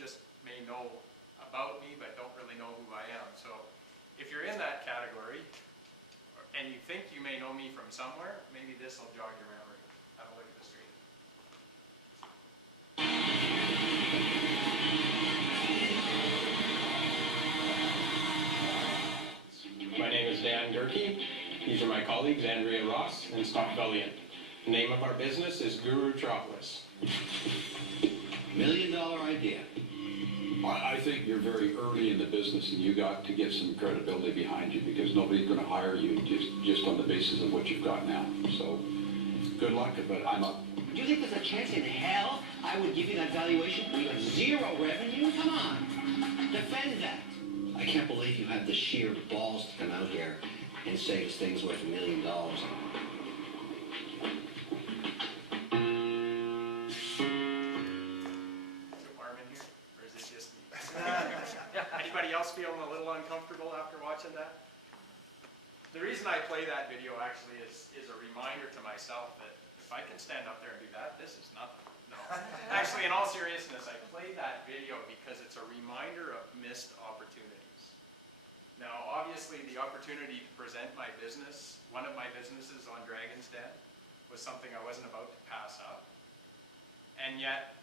just may know about me but don't really know who I am. So if you're in that category and you think you may know me from somewhere, maybe this will jog your memory. Have a look at the screen. My name is Dan Durkee. These are my colleagues, Andrea Ross and Scott Bellion. The name of our business is Guru Tropolis. $1 million idea. I think you're very early in the business and you got to get some credibility behind you because nobody's going to hire you just on the basis of what you've got now. So good luck, but I'm up. Do you think there's a chance in hell I would give you that valuation? We have zero revenue? Come on. Defend that. I can't believe you had the sheer balls to come out here and say this thing's worth $1 million. Anybody else feeling a little uncomfortable after watching that? The reason I play that video actually is a reminder to myself that if I can stand up there and do that, this is nothing. No. Actually, in all seriousness, I played that video because it's a reminder of missed opportunities. Now, obviously, the opportunity to present my business, one of my businesses on Dragon's Den, was something I wasn't about to pass up. And yet,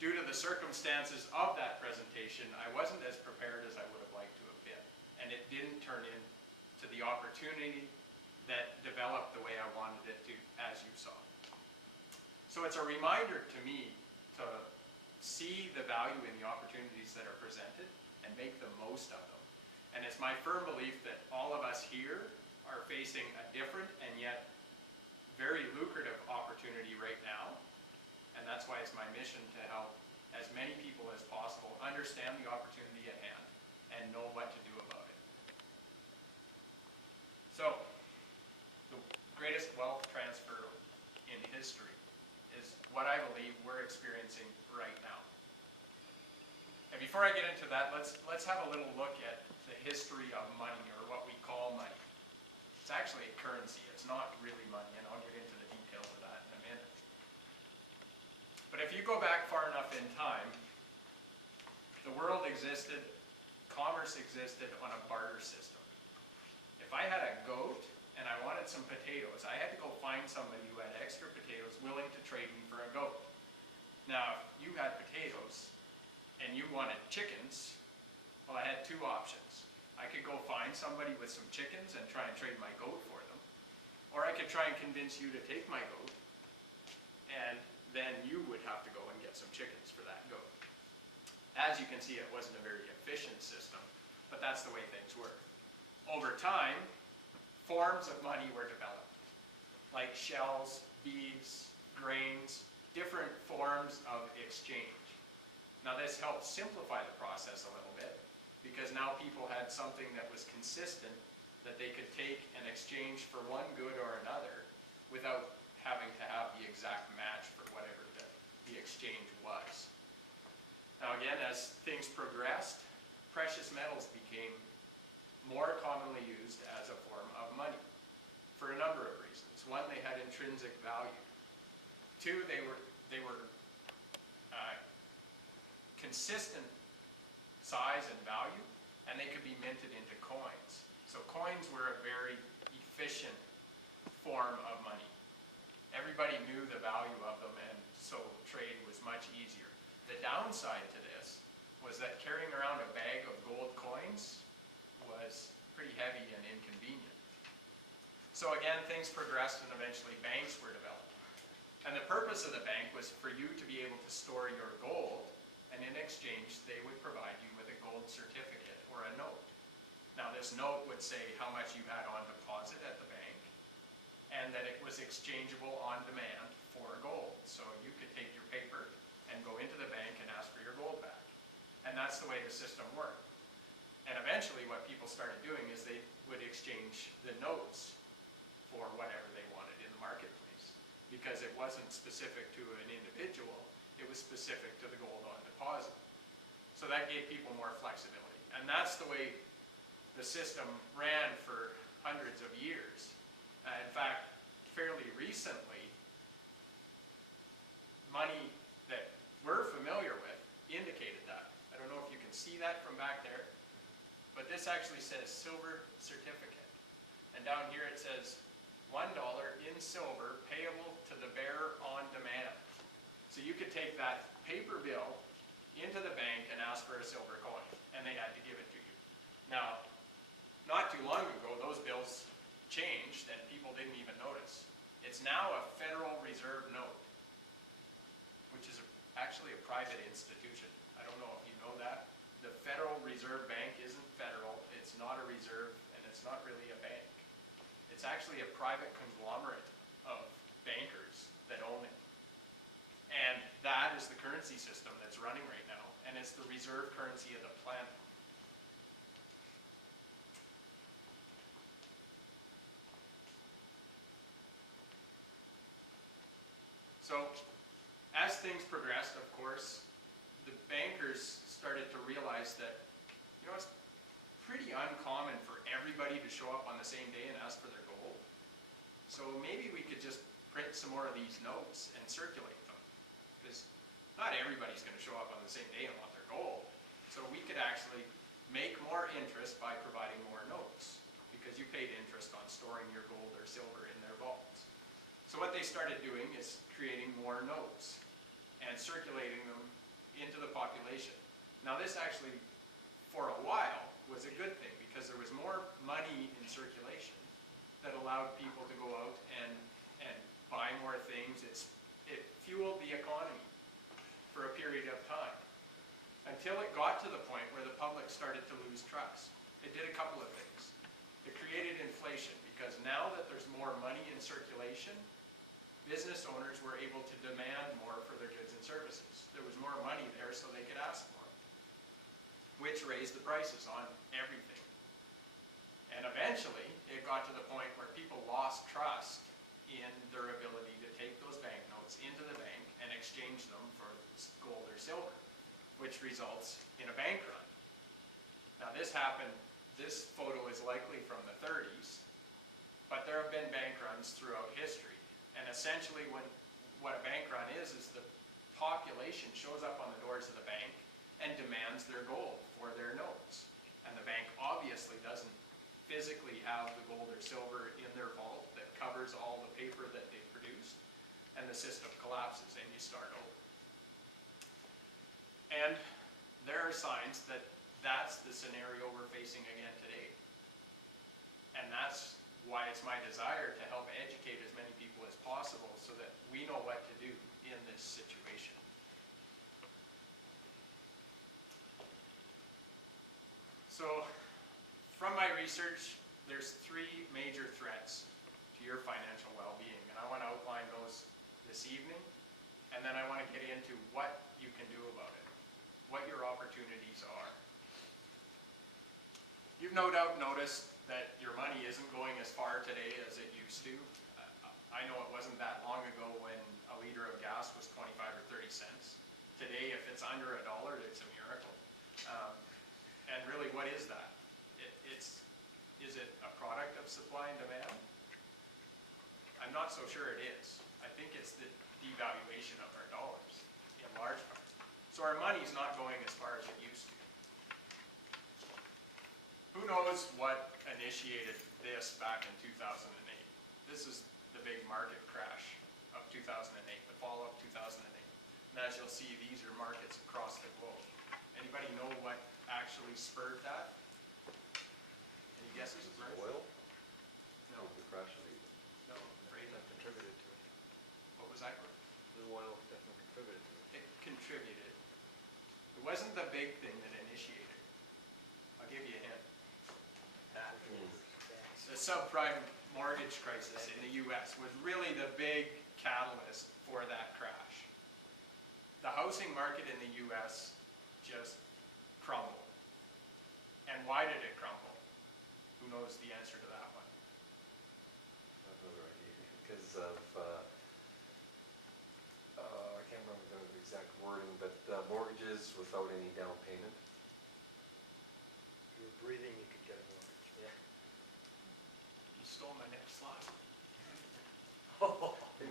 due to the circumstances of that presentation, I wasn't as prepared as I would have liked to have been. And it didn't turn into the opportunity that developed the way I wanted it to, as you saw. So it's a reminder to me to see the value in the opportunities that are presented and make the most of them. And it's my firm belief that all of us here are facing a different and yet very lucrative opportunity right now. And that's why it's my mission to help as many people as possible understand the opportunity at hand and know what to do about it. So, the greatest wealth transfer in history is what I believe we're experiencing right now. And before I get into that, let's have a little look at the history of money, or what we call money. It's actually a currency. It's not really money, and I'll get into the details of that in a minute. But if you go back far enough in time, the world existed, commerce existed on a barter system. If I had a goat and I wanted some potatoes, I had to go find somebody who had extra potatoes willing to trade me for a goat. Now, if you had potatoes and you wanted chickens, well, I had two options. I could go find somebody with some chickens and try and trade my goat for them, or I could try and convince you to take my goat, and then you would have to go and get some chickens for that goat. As you can see, it wasn't a very efficient system, but that's the way things were. Over time, forms of money were developed, like shells, beads, grains, different forms of exchange. Now this helped simplify the process a little bit, because now people had something that was consistent that they could take and exchange for one good or another without having to have the exact match for whatever the exchange was. Now again, as things progressed, precious metals became more commonly used as a form of money for a number of reasons. One, they had intrinsic value. Two, they were consistent size and value, and they could be minted into coins. So coins were a very efficient form of money. Everybody knew the value of them, and so trade was much easier. The downside to this was that carrying around a bag of gold coins was pretty heavy and inconvenient. So again, things progressed and eventually banks were developed. And the purpose of the bank was for you to be able to store your gold, and in exchange they would provide you with a gold certificate or a note. Now this note would say how much you had on deposit at the bank, and that it was exchangeable on demand for gold. So you could take your paper and go into the bank and ask for your gold back. And that's the way the system worked. And eventually what people started doing is they would exchange the notes for whatever they wanted in the marketplace, because it wasn't specific to an individual, it was specific to the gold on deposit. So that gave people more flexibility. And that's the way the system ran for hundreds of years. In fact, fairly recently, money that we're familiar with indicated that. see that from back there? But this actually says silver certificate. And down here it says $1 in silver payable to the bearer on demand. So you could take that paper bill into the bank and ask for a silver coin, and they had to give it to you. Now, not too long ago, those bills changed and people didn't even notice. It's now a Federal Reserve note, which is actually a private institution. I don't know if you know that. The Federal Reserve Bank isn't federal, it's not a reserve, and it's not really a bank. It's actually a private conglomerate of bankers that own it. And that is the currency system that's running right now, and it's the reserve currency of the planet. So, as things progressed, of course, the bankers started to realize that, it's pretty uncommon for everybody to show up on the same day and ask for their gold. So maybe we could just print some more of these notes and circulate them. Because not everybody's going to show up on the same day and want their gold. So we could actually make more interest by providing more notes. Because you paid interest on storing your gold or silver in their vaults. So what they started doing is creating more notes and circulating them into the population. Now this actually, for a while, was a good thing because there was more money in circulation that allowed people to go out and buy more things. It fueled the economy for a period of time until it got to the point where the public started to lose trust. It did a couple of things. It created inflation because now that there's more money in circulation, business owners were able to demand more for their goods and services. There was more money there, so they could ask more, which raised the prices on everything. And eventually, it got to the point where people lost trust in their ability to take those banknotes into the bank and exchange them for gold or silver, which results in a bank run. Now this photo is likely from the 30s, but there have been bank runs throughout history. And essentially what a bank run is the population shows up on the doors of the bank and demands their gold for their notes. And the bank obviously doesn't physically have the gold or silver in their vault that covers all the paper that they produced, and the system collapses and you start over. And there are signs that that's the scenario we're facing again today. And that's why it's my desire to help educate as many people as possible so that we know what to do in this situation. So, from my research, there's 3 major threats to your financial well-being, and I want to outline those this evening, and then I want to get into what you can do about it, what your opportunities are. You've no doubt noticed that your money isn't going as far today as it used to. I know it wasn't that long ago when a liter of gas was 25 or 30 cents. Today, if it's under $1, it's a miracle. And really, what is that? Is it a product of supply and demand? I'm not so sure it is. I think it's the devaluation of our dollars, in large part. So our money's not going as far as it used to. Who knows what initiated this back in 2008? This is the big market crash of 2008, the fall of 2008. And as you'll see, these are markets across the globe. Anybody know what actually spurred that? Any guesses? Oil? No. The crash of it. No, I'm afraid That not. contributed to it. What was that? The oil definitely contributed to it. It contributed. It wasn't the big thing that initiated. I'll give you a hint. The subprime mortgage crisis in the U.S. was really the big catalyst for that crash. The housing market in the U.S. just crumbled. And why did it crumble? Who knows the answer to that one? I have another idea. Because of, I can't remember the exact wording, but mortgages without any down payment. You were breathing, you could get a mortgage. Yeah. You stole my next slide.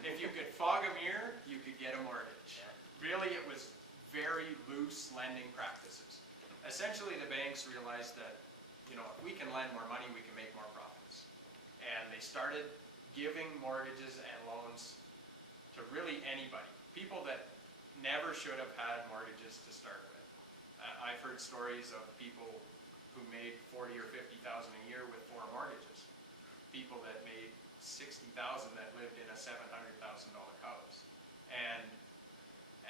If you could fog a mirror, you could get a mortgage. Really, it was very loose lending practices. essentially the banks realized that, you know, if we can lend more money, we can make more profits. And they started giving mortgages and loans to really anybody, people that never should have had mortgages to start with. I've heard stories of people who made 40 or 50,000 a year with 4 mortgages. People that made 60,000 that lived in a $700,000 house. And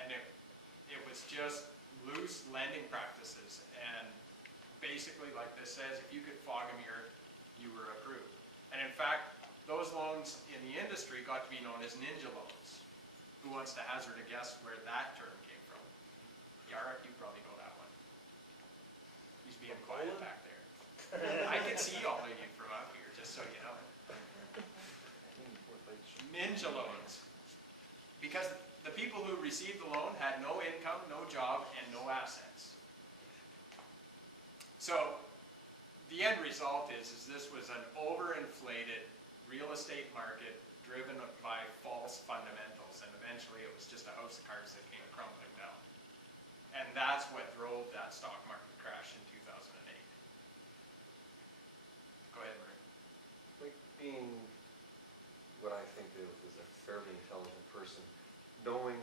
it was just loose lending practices. And basically, like this says, if you could fog a mirror, you were approved. And in fact, those loans in the industry got to be known as ninja loans. Who wants to hazard a guess where that term came from? Yara, you probably know that one. He's being quiet back there. I can see all of you from up here, just so you know. Ninja loans. Because the people who received the loan had no income, no job, and no assets. So the end result is this was an overinflated real estate market driven by false fundamentals, and eventually it was just a house of cards that came crumbling down. And that's what drove that stock market crash in 2008. Go ahead, Murray. Like being what I think of as a fairly intelligent person, knowing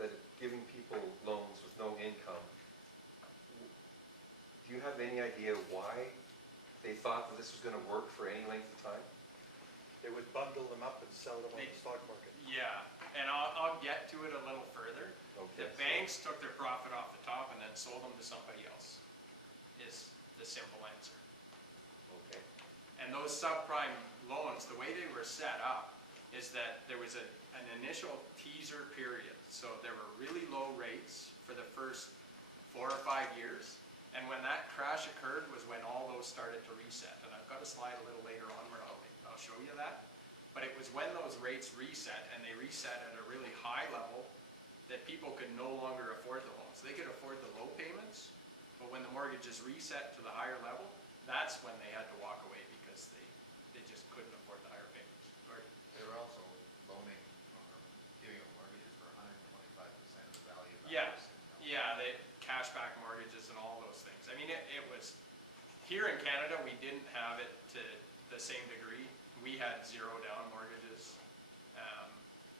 that giving people loans with no income, do you have any idea why they thought that this was going to work for any length of time? They would bundle them up and sell them on the stock market. Yeah, and I'll get to it a little further. Okay. The banks took their profit off the top and then sold them to somebody else, is the simple answer. Okay. And those subprime loans, the way they were set up is that there was an initial teaser period. So there were really low rates for the first 4 or 5 years. And when that crash occurred was when all those started to reset. And I've got a slide a little later on where I'll show you that. But it was when those rates reset, and they reset at a really high level, that people could no longer afford the loans. They could afford the low payments, but when the mortgages reset to the higher level, that's when they had to walk away because they just couldn't afford the higher payments. Gordon? They were also loaning or giving out mortgages for 125% of the value of the Yeah. house. Yeah, they cashback mortgages and all those things. I mean, it was, here in Canada, we didn't have it to the same degree. We had 0 down mortgages.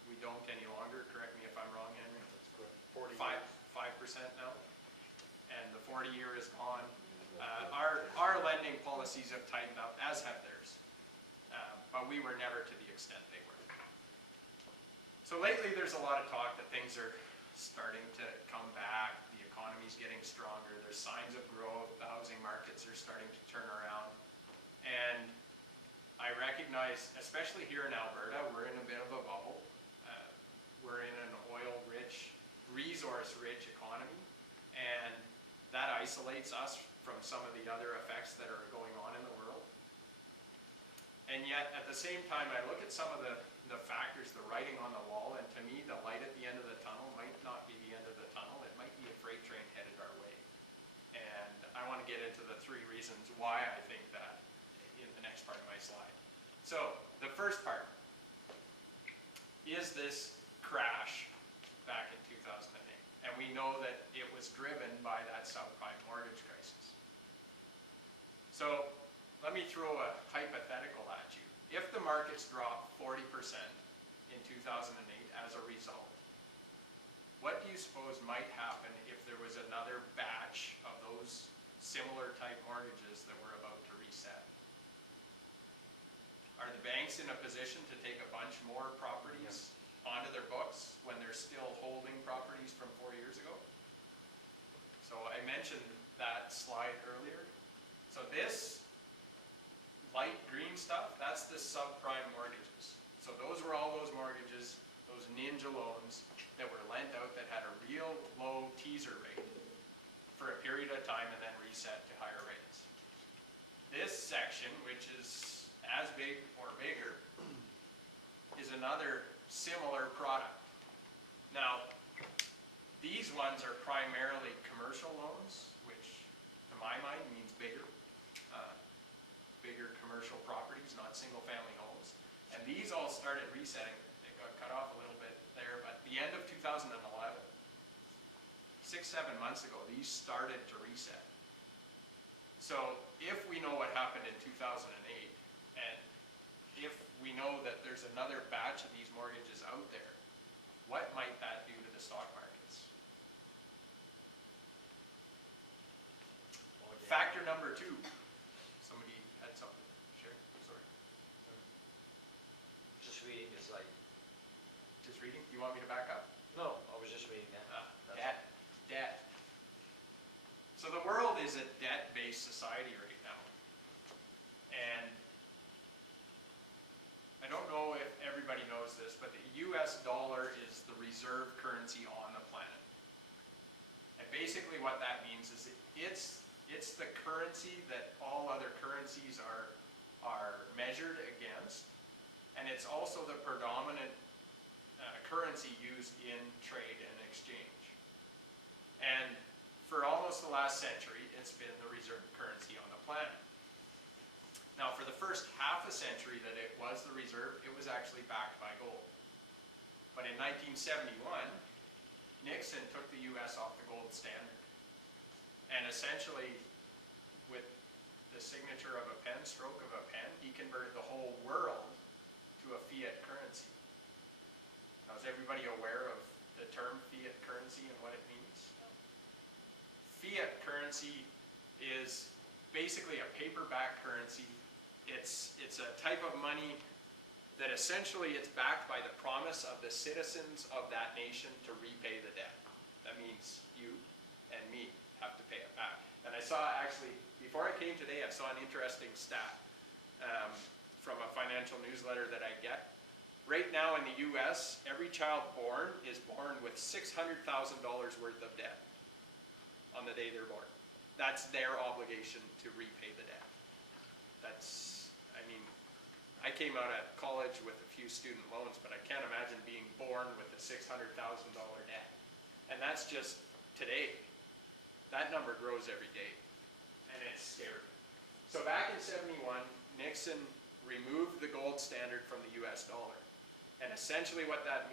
We don't any longer, correct me if I'm wrong, Henry. That's correct. 40 5% now, and the 40-year is gone. Our lending policies have tightened up, as have theirs, but we were never to the extent they were. So lately there's a lot of talk that things are starting to come back, the economy's getting stronger, there's signs of growth, the housing markets are starting to turn around, and I recognize, especially here in Alberta, we're in a bit of a bubble. We're in an oil-rich, resource-rich economy, and that isolates us from some of the other effects that are going on in the world. And yet, at the same time, I look at some of the factors, the writing on the wall, and to me, the light at the end of the tunnel might not be the end of the tunnel. It might be a freight train headed our way. And I want to get into the 3 reasons why I think that in the next part of my slide. So, the first part is this crash back in 2008. And we know that it was driven by that subprime mortgage crisis. So, let me throw a hypothetical at you. If the markets drop 40% in 2008 as a result, what do you suppose might happen if there was another batch of those similar type mortgages that were about to reset? Are the banks in a position to take a bunch more properties onto their books when they're still holding properties from 4 years ago? So I mentioned that slide earlier. So this light green stuff, that's the subprime mortgages. So those were all those mortgages, those ninja loans that were lent out that had a real low teaser rate for a period of time and then reset to higher rates. This section, which is as big or bigger, is another similar product. Now, these ones are primarily commercial loans, which to my mind means bigger commercial properties, not single-family homes. And these all started resetting. It got cut off a little bit there, but the end of 2011. 7 months ago, these started to reset. So if we know what happened in 2008, and if we know that there's another batch of these mortgages out there, what might that do to the stock markets? Factor number 2. Somebody had something. Sure, sorry. Just reading this like, Just reading? You want me to back up? no, I was just reading that. That's- Debt. So the world is a debt-based society right now. And I don't know if everybody knows this, but the US dollar is the reserve currency on the planet. And basically what that means is it's the currency that all other currencies are measured against. And it's also the predominant currency used in trade and exchange. And for almost the last century, it's been the reserve currency on the planet. Now, for the first half a century that it was the reserve, it was actually backed by gold. But in 1971, Nixon took the US off the gold standard. And essentially, with the signature of a pen, stroke of a pen, he converted the whole world to a fiat currency. Now, is everybody aware of the term fiat currency and what it means? Fiat currency is basically a paper-backed currency. It's a type of money that essentially it's backed by the promise of the citizens of that nation to repay the debt. That means you and me have to pay it back. And I saw actually, before I came today, I saw an interesting stat from a financial newsletter that I get. Right now in the US, every child born is born with $600,000 worth of debt on the day they're born. That's their obligation to repay the debt. That's, I mean, I came out of college with a few student loans, but I can't imagine being born with a $600,000 debt. And that's just today. That number grows every day, and it's scary. So back in 71, Nixon removed the gold standard from the US dollar. And essentially what that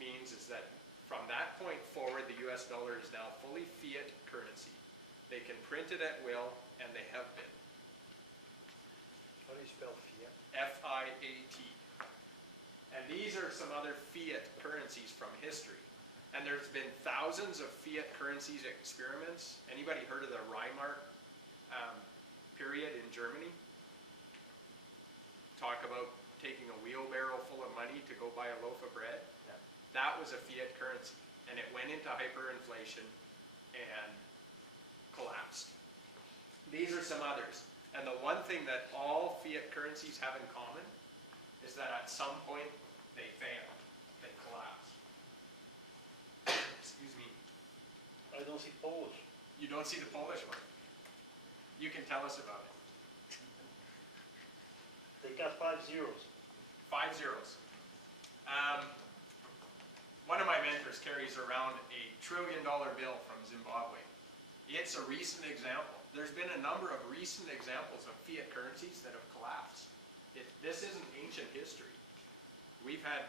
means is that from that point forward, the US dollar is now fully fiat currency. They can print it at will, and they have been. How do you spell fiat? F-I-A-T. And these are some other fiat currencies from history. And there's been thousands of fiat currencies experiments. Anybody heard of the Weimar period in Germany? Talk about taking a wheelbarrow full of money to go buy a loaf of bread. Yeah. That was a fiat currency. And it went into hyperinflation and collapsed. These are some others. And the one thing that all fiat currencies have in common is that at some point they fail. They collapse. Excuse me. I don't see Polish. You don't see the Polish one. You can tell us about it. They got 5 zeros. 5 zeros. One of my mentors carries around a $1 trillion bill from Zimbabwe. It's a recent example. There's been a number of recent examples of fiat currencies that have collapsed. This isn't ancient history. We've had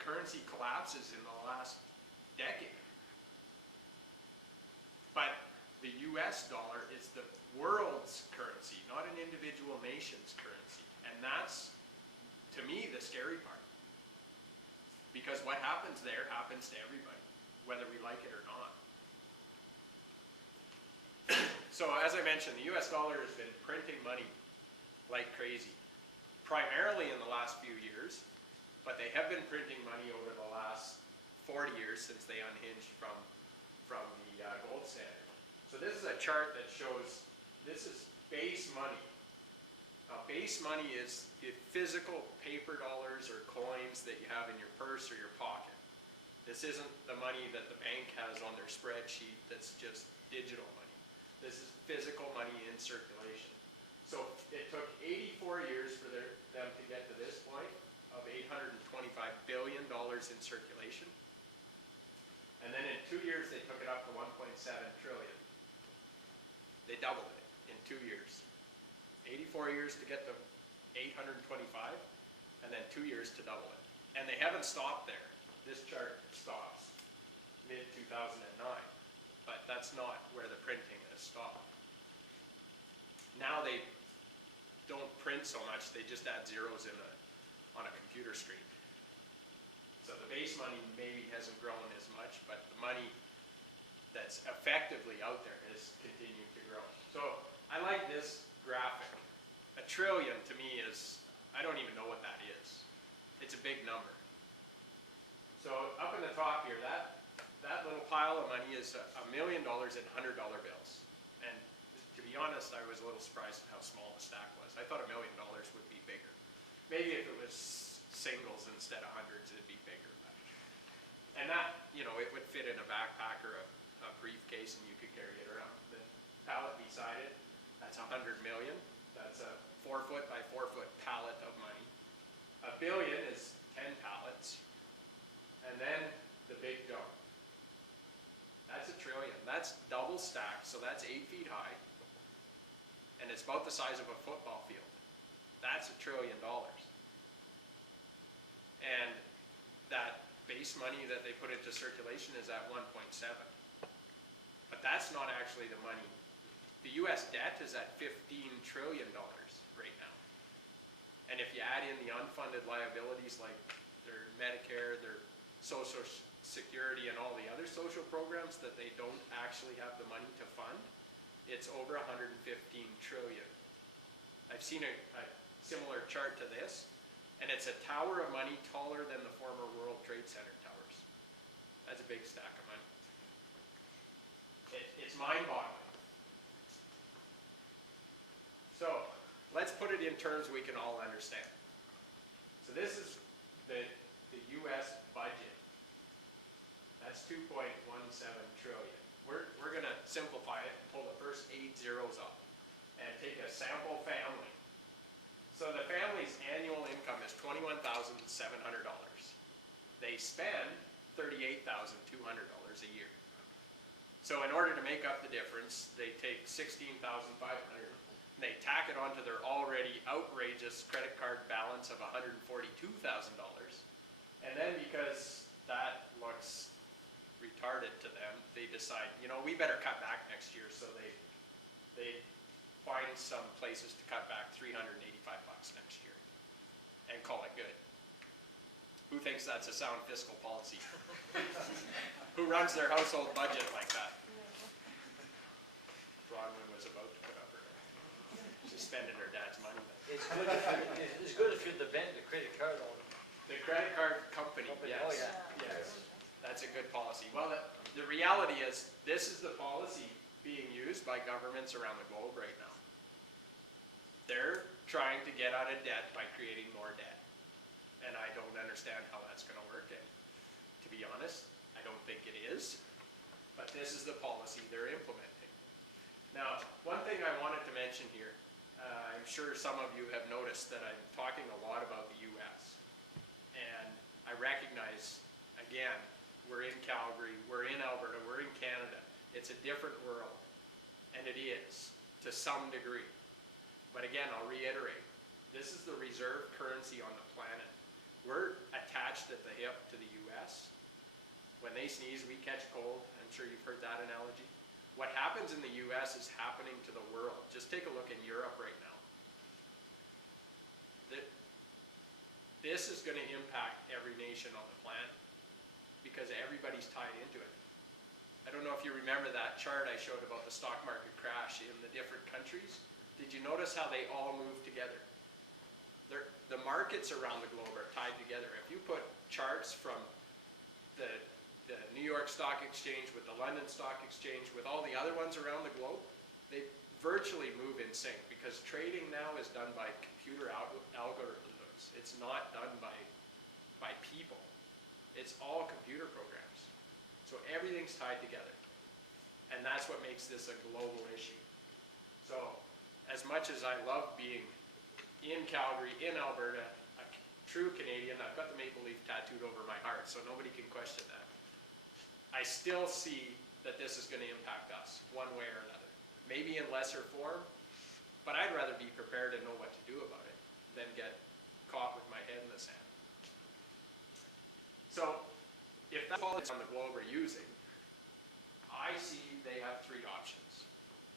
currency collapses in the last decade. But the US dollar is the world's currency, not an individual nation's currency. And that's, to me, the scary part. Because what happens there happens to everybody, whether we like it or not. So as I mentioned, the US dollar has been printing money like crazy, primarily in the last few years, but they have been printing money over the last 40 years since they unhinged from the gold standard. So this is a chart that shows, this is base money. Now, base money is the physical paper dollars or coins that you have in your purse or your pocket. This isn't the money that the bank has on their spreadsheet that's just digital money. This is physical money in circulation. So it took 84 years for them to get to this point of $825 billion in circulation. And then in 2 years, they took it up to 1.7 trillion. They doubled it in 2 years. 84 years to get to 825, and then 2 years to double it. And they haven't stopped there. This chart stops mid-2009. but that's not where the printing has stopped. Now they don't print so much, they just add zeros on a computer screen. So the base money maybe hasn't grown as much, but the money that's effectively out there has continued to grow. So I like this graphic. $1 trillion to me is, I don't even know what that is. It's a big number. So up in the top here, that little pile of money is $1 million in $100 bills. And to be honest, I was a little surprised at how small the stack was. I thought $1 million would be bigger. Maybe if it was singles instead of hundreds, it'd be bigger. And that, you know, it would fit in a backpack or a briefcase and you could carry it around. The pallet beside it, that's 100 million. That's a 4-foot by 4-foot pallet of money. $1 billion is 10 pallets. And then the big dome. That's $1 trillion. That's double stacked, so that's 8 feet high. And it's about the size of a football field. That's $1 trillion. And that base money that they put into circulation is at 1.7. But that's not actually the money. The US debt is at $15 trillion right now. And if you add in the unfunded liabilities like their Medicare, their Social Security, and all the other social programs that they don't actually have the money to fund, it's over 115 trillion. I've seen a similar chart to this, and it's a tower of money taller than the former World Trade Center towers. That's a big stack of money. It's mind-boggling. So, let's put it in terms we can all understand. So this is the US budget. That's 2.17 trillion. We're going to simplify it and pull the first 8 zeros up and take a sample family. So the family's annual income is $21,700. They spend $38,200 a year. So in order to make up the difference, they take $16,500 and they tack it onto their already outrageous credit card balance of $142,000. And then because that looks retarded to them, they decide, you know, we better cut back next year. So they find some places to cut back $385 next year and call it good. Who thinks that's a sound fiscal policy? Who runs their household budget like that? Bronwyn was about to put up her hand. She's spending her dad's money. It's good if you're the credit card owner. The credit card company, yes. Oh, yeah. Yes, that's a good policy. Well, the reality is, this is the policy being used by governments around the globe right now. They're trying to get out of debt by creating more debt. And I don't understand how that's going to work. And to be honest, I don't think it is. But this is the policy they're implementing. Now, one thing I wanted to mention here, I'm sure some of you have noticed that I'm talking a lot about the U.S. And I recognize, again, we're in Calgary, we're in Alberta, we're in Canada. It's a different world. And it is, to some degree. But again, I'll reiterate, this is the reserve currency on the planet. We're attached at the hip to the U.S. When they sneeze, we catch cold. I'm sure you've heard that analogy. What happens in the U.S. is happening to the world. Just take a look in Europe right now. This is going to impact every nation on the planet because everybody's tied into it. I don't know if you remember that chart I showed about the stock market crash in the different countries. Did you notice how they all move together? The markets around the globe are tied together. If you put charts from the New York Stock Exchange with the London Stock Exchange with all the other ones around the globe, they virtually move in sync because trading now is done by computer algorithms. It's not done by people. It's all computer programs. So everything's tied together. And that's what makes this a global issue. So as much as I love being in Calgary, in Alberta, a true Canadian, I've got the maple leaf tattooed over my heart, so nobody can question that. I still see that this is going to impact us one way or another. Maybe in lesser form, but I'd rather be prepared and know what to do about it than get caught with my head in the sand. So, if that's all on the globe are using, I I see they have three options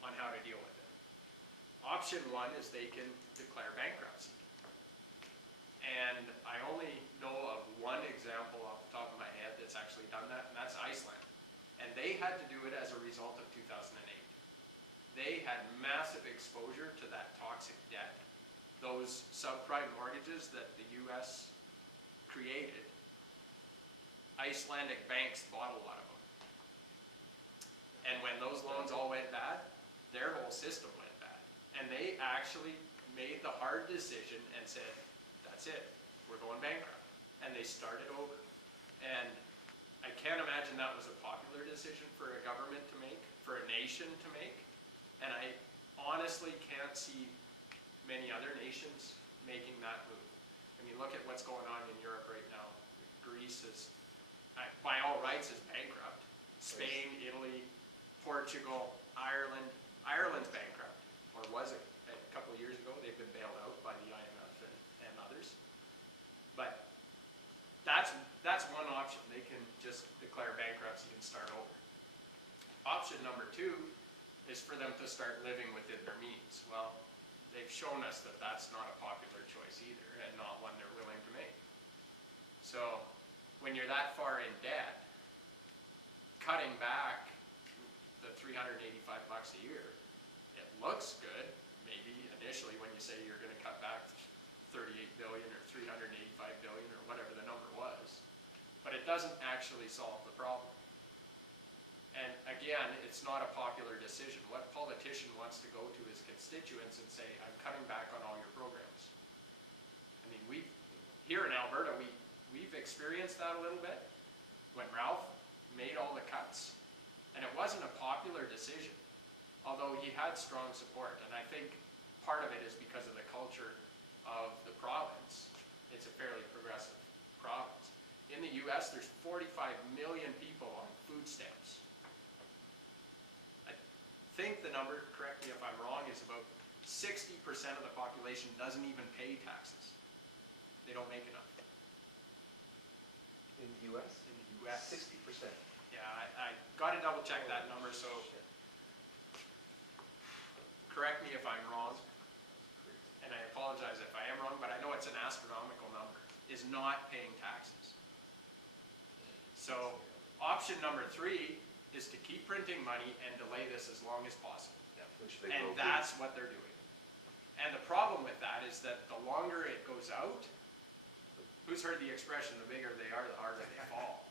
on how to deal with it. Option one is they can declare bankruptcy. And I only know of one example off the top of my head that's actually done that, and that's Iceland. And they had to do it as a result of 2008. They had massive exposure to that toxic debt. Those subprime mortgages that the US created, Icelandic banks bought a lot of them. And when those loans all went bad, their whole system went bad. And they actually made the hard decision and said, that's it, we're going bankrupt. And they started over. And I can't imagine that was a popular decision for a government to make, for a nation to make. And I honestly can't see many other nations making that move. I mean, look at what's going on in Europe right now. Greece is, by all rights, is bankrupt. Spain, Italy, Portugal, Ireland. Ireland's bankrupt, or was it a couple of years ago? They've been bailed out by the IMF and others. But that's one option. They can just declare bankruptcy and start over. Option number two is for them to start living within their means. Well, they've shown us that that's not a popular choice either, and not one they're willing to make. So when you're that far in debt, cutting back the $385 a year, it looks good, maybe initially when you say you're going to cut back 38 billion or 385 billion or whatever the number was, but it doesn't actually solve the problem. And again, it's not a popular decision. What politician wants to go to his constituents and say, I'm cutting back on all your programs? I mean, here in Alberta, we've experienced that a little bit when Ralph made all the cuts, and it wasn't a popular decision, although he had strong support. And I think part of it is because of the culture of the province. It's a fairly progressive province. In the US, there's 45 million people on food stamps. I think the number, correct me if I'm wrong, is about 60% of the population doesn't even pay taxes. They don't make enough. In the US? In the US. 60%. Yeah, I got to double check that number, so correct me if I'm wrong, and I apologize if I am wrong, but I know it's an astronomical number, is not paying taxes. So option number three is to keep printing money and delay this as long as possible. Yeah, which they And will do. that's what they're doing. And the problem with that is that the longer it goes out, who's heard the expression, the bigger they are, the harder they fall?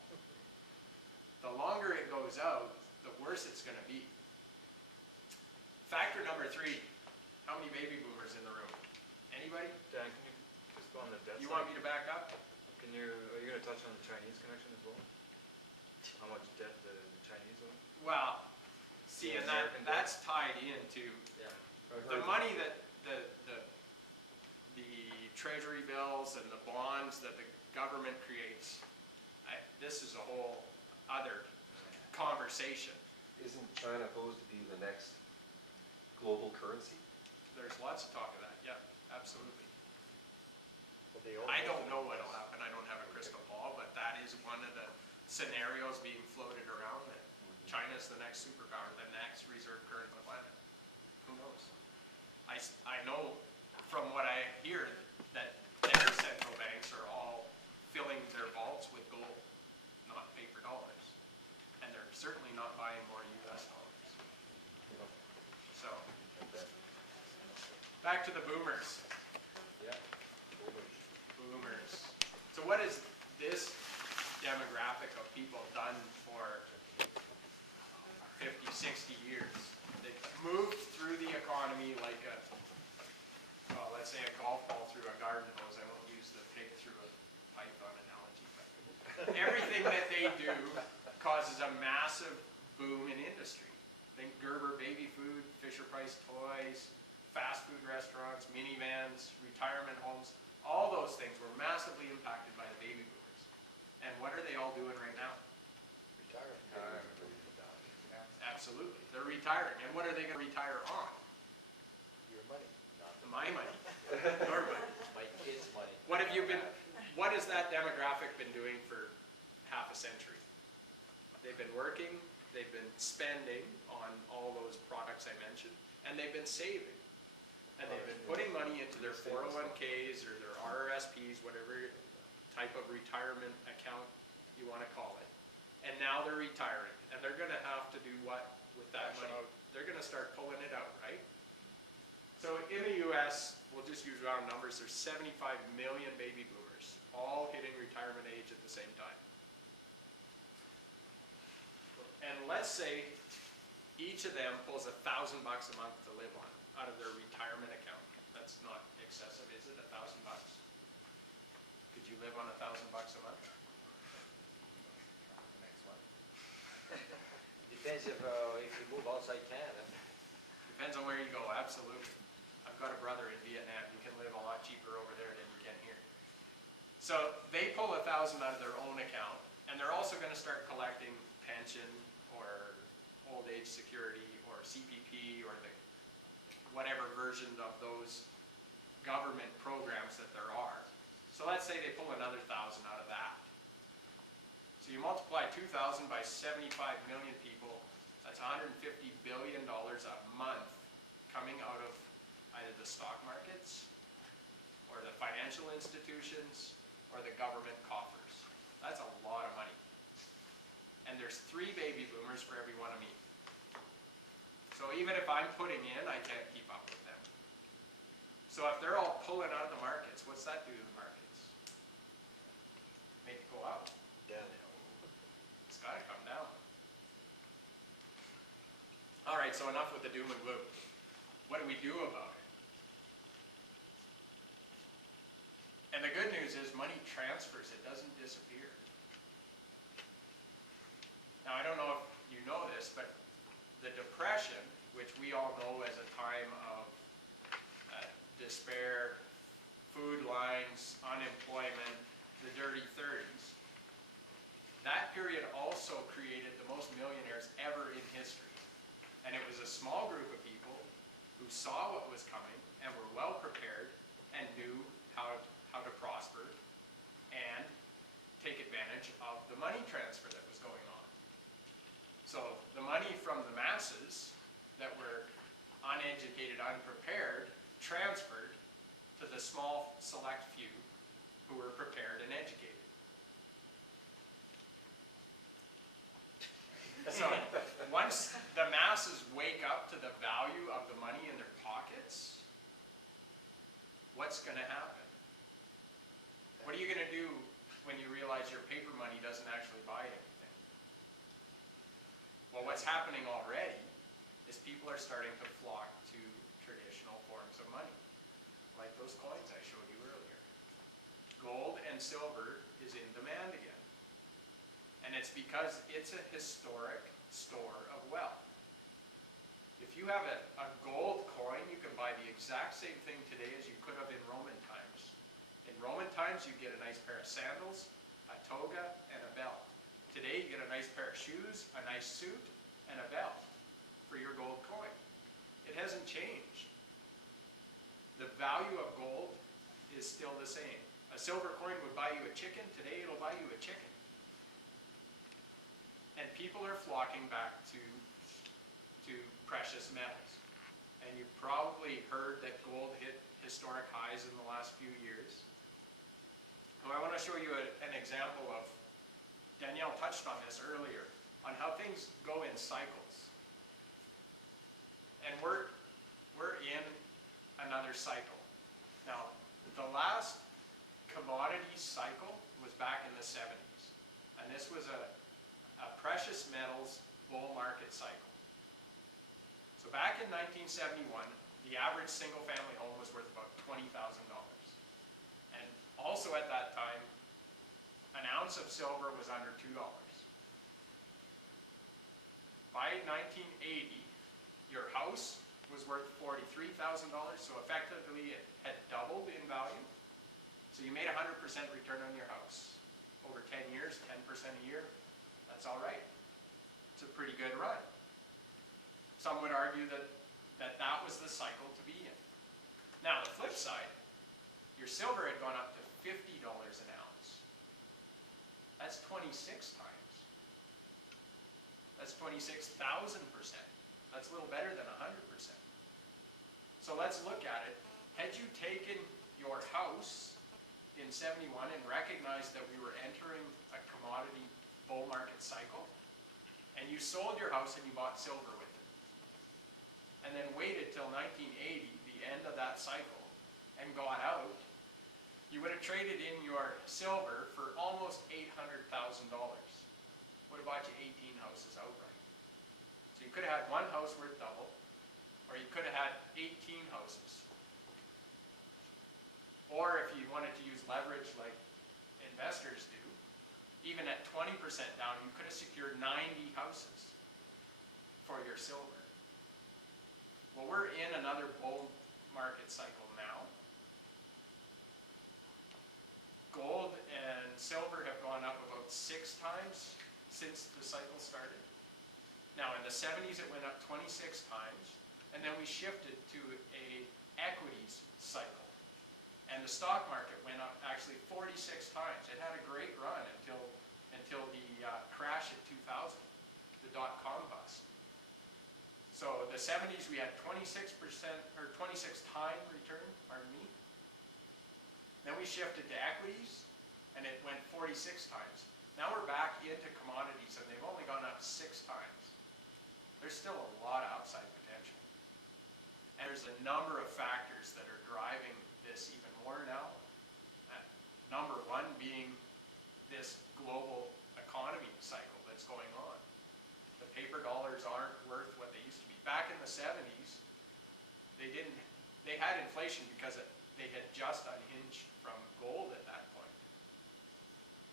The longer it goes out, the worse it's going to be. Factor number three, how many baby boomers in the room? Anybody? Dan, can you just go on the debt You side? want me to back up? Are you gonna touch on the Chinese connection as well? How much debt the Chinese owe? Well, see, and American debt? that's tied into Yeah. the money that the treasury bills and the bonds that the government creates. This is a whole other conversation. Isn't China supposed to be the next global currency? There's lots of talk of that, yeah, absolutely. But they own I don't most know of it. what'll happen, I don't have a crystal ball, but that is one of the scenarios being floated around, that China's the next superpower, the next reserve currency on the planet. Who knows? I know from what I hear that their central banks are all filling their vaults with gold, not paper dollars. And they're certainly not buying more US dollars. So, back to the boomers. Yeah. Boomers. So what has this demographic of people done for 50, 60 years? They've moved through the economy like well, let's say a golf ball through a garden hose. I won't use the pig through a python analogy, but everything that they do causes a massive boom in industry. Think Gerber baby food, Fisher-Price toys, fast food restaurants, minivans, retirement homes. All those things were massively impacted by the baby boomers. And what are they all doing right now? Retiring. Absolutely. They're retiring. And what are they going to retire on? Your money. My money. Your money. My kids' money. What has that demographic been doing for half a century? They've been working they've been spending on all those products I mentioned, and they've been saving. And they've been putting money into their 401ks or their RRSPs, whatever type of retirement account you want to call it. And now they're retiring, and they're gonna have to do what with that Cash it money? out. They're gonna start pulling it out, right? So in the US, we'll just use round numbers, there's 75 million baby boomers, all hitting retirement age at the same time. And let's say each of them pulls $1,000 a month to live on out of their retirement account. That's not excessive, is it? $1,000? Could you live on $1,000 a month? The next one. Depends if you move outside Canada. Depends on where you go, absolutely. I've got a brother in Vietnam. You can live a lot cheaper over there than you can here. So they pull $1,000 out of their own account, and they're also going to start collecting pension or old age security or CPP or the whatever version of those government programs that there are. So let's say they pull another $1,000 out of that. So you multiply 2,000 by 75 million people, that's $150 billion a month coming out of either the stock markets or the financial institutions or the government coffers. That's a lot of money. And there's 3 baby boomers for every one of me. So even if I'm putting in, I can't keep up with them. So if they're all pulling out of the markets, what's that do to the markets? Make it go up. Downhill. It's gotta come down. All right, so enough with the doom and gloom. What do we do about it? And the good news is money transfers, it doesn't disappear. Now, I don't know if you know this, but the Depression, which we all know as a time of despair, food lines, unemployment, the dirty 30s, that period also created the most millionaires ever in history. And it was a small group of people who saw what was coming and were well prepared and knew how to prosper and take advantage of the money transfer that was going on. So the money from the masses that were uneducated, unprepared, transferred to the small select few who were prepared and educated. So once the masses wake up to the value of the money in their pockets, what's going to happen? What are you going to do when you realize your paper money doesn't actually buy anything? Well, what's happening already is people are starting to flock to traditional forms of money, like those coins I showed you earlier. Gold and silver is in demand again. And it's because it's a historic store of wealth. If you have a gold coin, you can buy the exact same thing today as you could have in Roman times. In Roman times, you get a nice pair of sandals, a toga, and a belt. Today, you get a nice pair of shoes, a nice suit, and a belt for your gold coin. It hasn't changed. The value of gold is still the same. A silver coin would buy you a chicken. Today, it'll buy you a chicken. And people are flocking back to precious metals. And you've probably heard that gold hit historic highs in the last few years. So I want to show you an example of, Danielle touched on this earlier, on how things go in cycles. And we're in another cycle. Now, the last commodity cycle was back in the 70s. And this was a precious metals bull market cycle. So back in 1971, the average single-family home was worth about $20,000. And also at that time, an ounce of silver was under $2. By 1980, your house was worth $43,000, so effectively it had doubled in value. So you made 100% return on your house. Over 10 years, 10% a year, that's all right. It's a pretty good run. Some would argue that was the cycle to be in. Now, the flip side, your silver had gone up to $50 an ounce. That's 26 times. That's 26,000%. That's a little better than 100%. So let's look at it. Had you taken your house in 71 and recognized that we were entering a commodity bull market cycle, and you sold your house and you bought silver with it, and then waited till 1980, the end of that cycle, and got out, you would have traded in your silver for almost $800,000. Would have bought you 18 houses outright. So you could have had one house worth double, or you could have had 18 houses. Or if you wanted to use leverage like investors do, even at 20% down, you could have secured 90 houses for your silver. Well, we're in another bull market cycle now. Gold and silver have gone up about 6 times since the cycle started. Now, in the 70s, it went up 26 times, and then we shifted to a equities cycle. And the stock market went up actually 46 times. It had a great run until the crash in 2000, the dot-com bust. So the 70s, we had 26% or 26 time return, pardon me. Then we shifted to equities, and it went 46 times. Now we're back into commodities, and they've only gone up 6 times. There's still a lot of upside potential. And there's a number of factors that are driving this even more now. Number one being this global economy cycle that's going on. The paper dollars aren't worth what they used to be. Back in the 70s, they had inflation because they had just unhinged from gold at that point.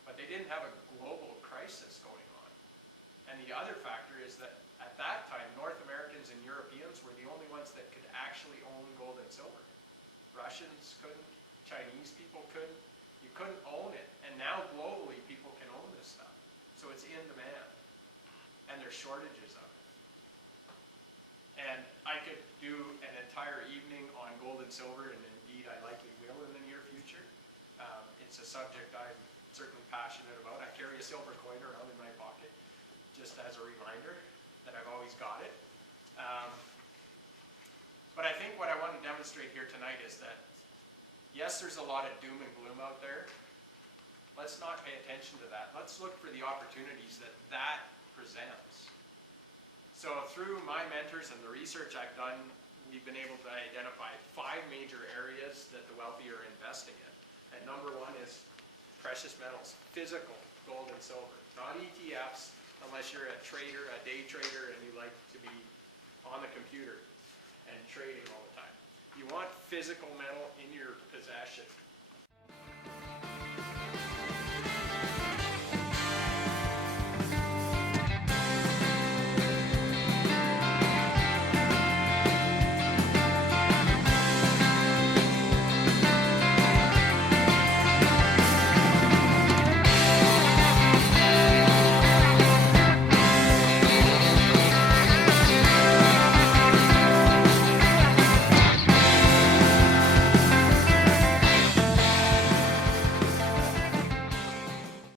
But they didn't have a global crisis going on. And the other factor is that at that time, North Americans and Europeans were the only ones that could actually own gold and silver. Russians couldn't, Chinese people couldn't. You couldn't own it. And now globally, people can own this stuff. So it's in demand. And there's shortages of it. And I could do an entire evening on gold and silver, and indeed I likely will in the near future. It's a subject I'm certainly passionate about. I carry a silver coin around in my pocket, just as a reminder that I've always got it. But I think what I want to demonstrate here tonight is that, yes, there's a lot of doom and gloom out there. Let's not pay attention to that. Let's look for the opportunities that presents. So through my mentors and the research I've done, we've been able to identify 5 major areas that the wealthy are investing in. And number 1 is precious metals, physical gold and silver, not ETFs, unless you're a trader, a day trader, and you like to be on the computer and trading all the time. You want physical metal in your possession.